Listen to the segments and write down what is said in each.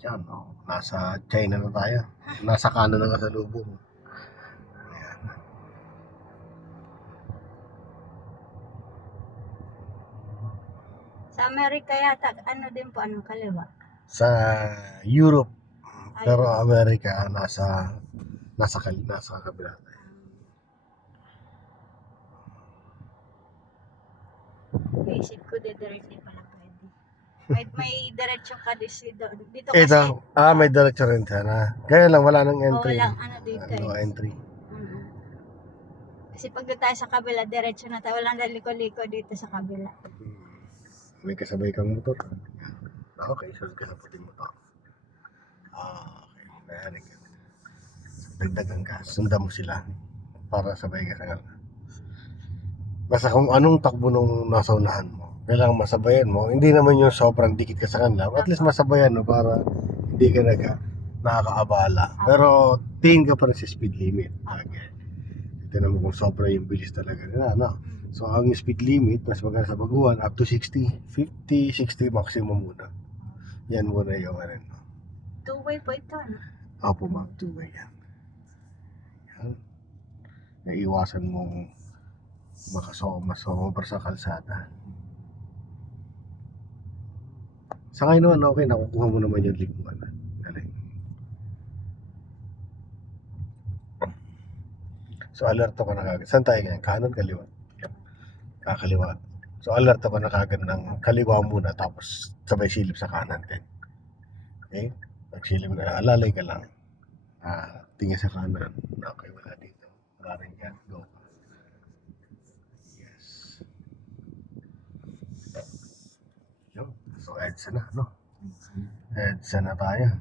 Yan, oh. Nasa China na tayo. Nasa kanan na kasalubong. Ayan. Sa Amerika yata, ano din po, anong kaliwa? Sa Europe. Ay, Pero Amerika, nasa kabila. naisip ko directly pala pwede. May diretso ka dito kasi. Ito, may diretso rin sana. Kaya lang, wala nang entry. walang ano dito No entry. Mm. Kasi pag doon tayo sa kabila, diretso na tayo. Walang laliko-liko dito sa kabila. May kasabay kang motor. Okay, sunod ka sa puting motor. Okay, very good. Dagdagan ka, sundan mo sila para sabay ka sa kanila. Basta kung anong takbo nung nasa unahan mo, kailangan masabayan mo. Hindi naman yung sobrang dikit ka sa kanila. At least masabayan mo para hindi ka nakakaabala. Pero tingin ka pa rin sa speed limit. Okay. Tignan mo kung sobra yung bilis talaga nila, no? So, ang speed limit, mas maganda sa baguhan, up to 60, 50, 60 maximum muna. Yan muna yung ano. Two-way po ito, ano? Opo, ma'am, two-way yan. Yan. Naiiwasan mong masoma sa kalsada. Sa ngayon naman, okay, nakukuha mo naman yung likuan. Galing. So, alerto ka na kagad. Saan tayo ganyan? Kanan, kaliwa? Kakaliwa. So, alerto ka na kagad ng kaliwa muna, tapos sabay silip sa kanan din. Okay? Pag silip na, alalay ka lang. Tingin sa kanan. Okay, wala dito. Wala rin yan. Go. Yes. Yun. So, EDSA na, no? EDSA na tayo.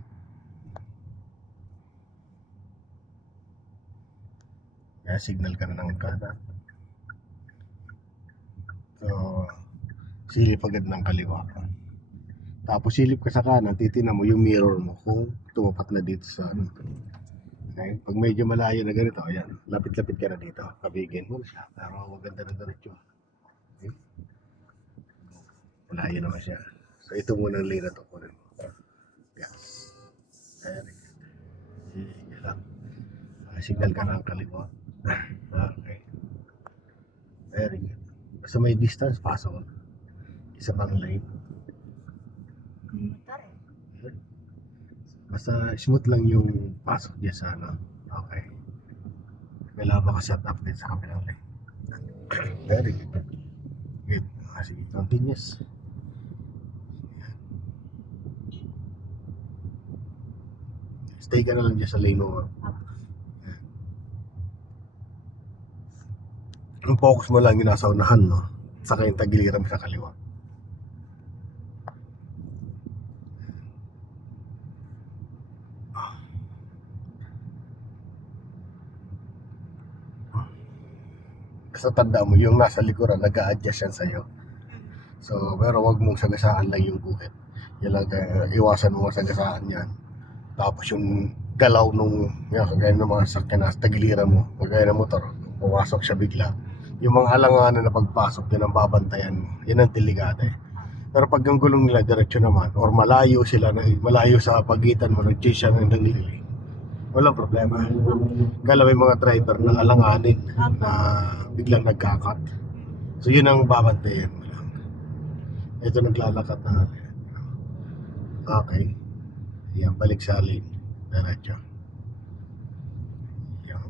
Kaya signal ka na ng kanan. So, silip agad ng kaliwa. Tapos silip ka sa kanan, titignan mo yung mirror mo kung tumapat na dito sa ano. Okay? Pag medyo malayo na ganito, ayan, lapit-lapit ka na dito. Kabigin mo siya. Pero huwag ganda na diretso. Okay? Malayo naman siya. So, ito muna ang lane na to. Yes. Very good. Sige lang. Signal ka ng kaliwa. Okay. Very good. Basta may distance, pasok. Isa pang lane. Motor eh. Basta smooth lang yung pasok niya sa ano. Okay. Kailangan makaset up din sa kabilang lane. Very good. Good. Sige, continuous. Stay ka na lang dyan sa lane mo. Ang focus mo lang yung nasa unahan, no? Saka yung tagiliran mo sa kaliwa. Basta tanda mo, yung nasa likuran, nag-a-adjust yan sa'yo. So, pero wag mong sagasaan lang yung guhit. Yan lang, iwasan mo sagasaan yan. Tapos yung galaw nung, kagaya ng mga sakyan na tagiliran mo, kagaya ng motor, pumasok siya bigla. Yung mga alanganan na pagpasok din ang babantayan mo. Yan ang delikado eh. Pero pag yung gulong nila diretso naman, or malayo sila, malayo sa pagitan mo, nag-chase siya ng nagli, walang problema. Kaya may mga driver na alanganin na biglang nagkakat. So yun ang babantayan mo lang. Ito naglalakad na. Okay. Yan, balik sa lane. Diretso. Yan.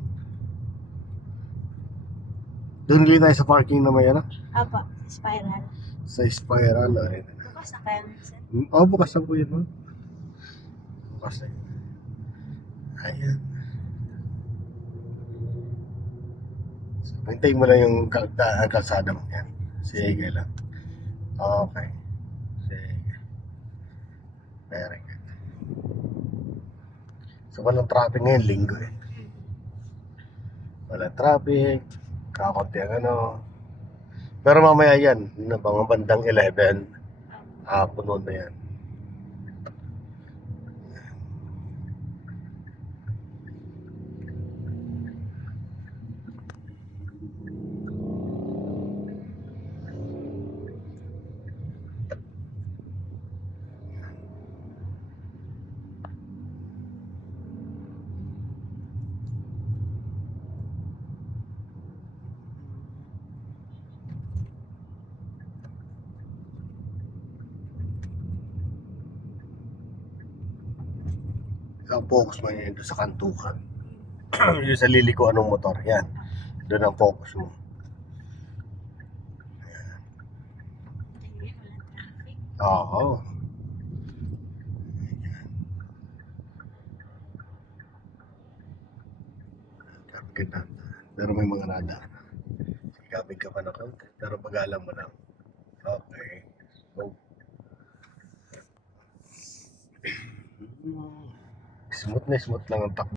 Doon ulit tayo sa parking na may ano? Apa, spiral. Sa spiral. Ay. Bukas na kaya minsan. Bukas na po yun. No? Bukas na yun. Ayan. So, hintayin mo lang yung kalsada mo. Yan. Sige lang. Okay. Sige. Very good. So, walang traffic ngayon, linggo eh. Walang traffic. Kakunti ang ano. Pero mamaya yan, mga bandang 11, puno na yan. Ang focus mo yun doon sa kantukan. Yung sa liliko anong motor, yan. Doon ang focus mo. Ayun, walang traffic. Oo. Ganda. Pero may mga rada. Sikapin ka pa na konti. Pero pag-alam mo lang. Okay. So, smooth na smooth lang ang takbo.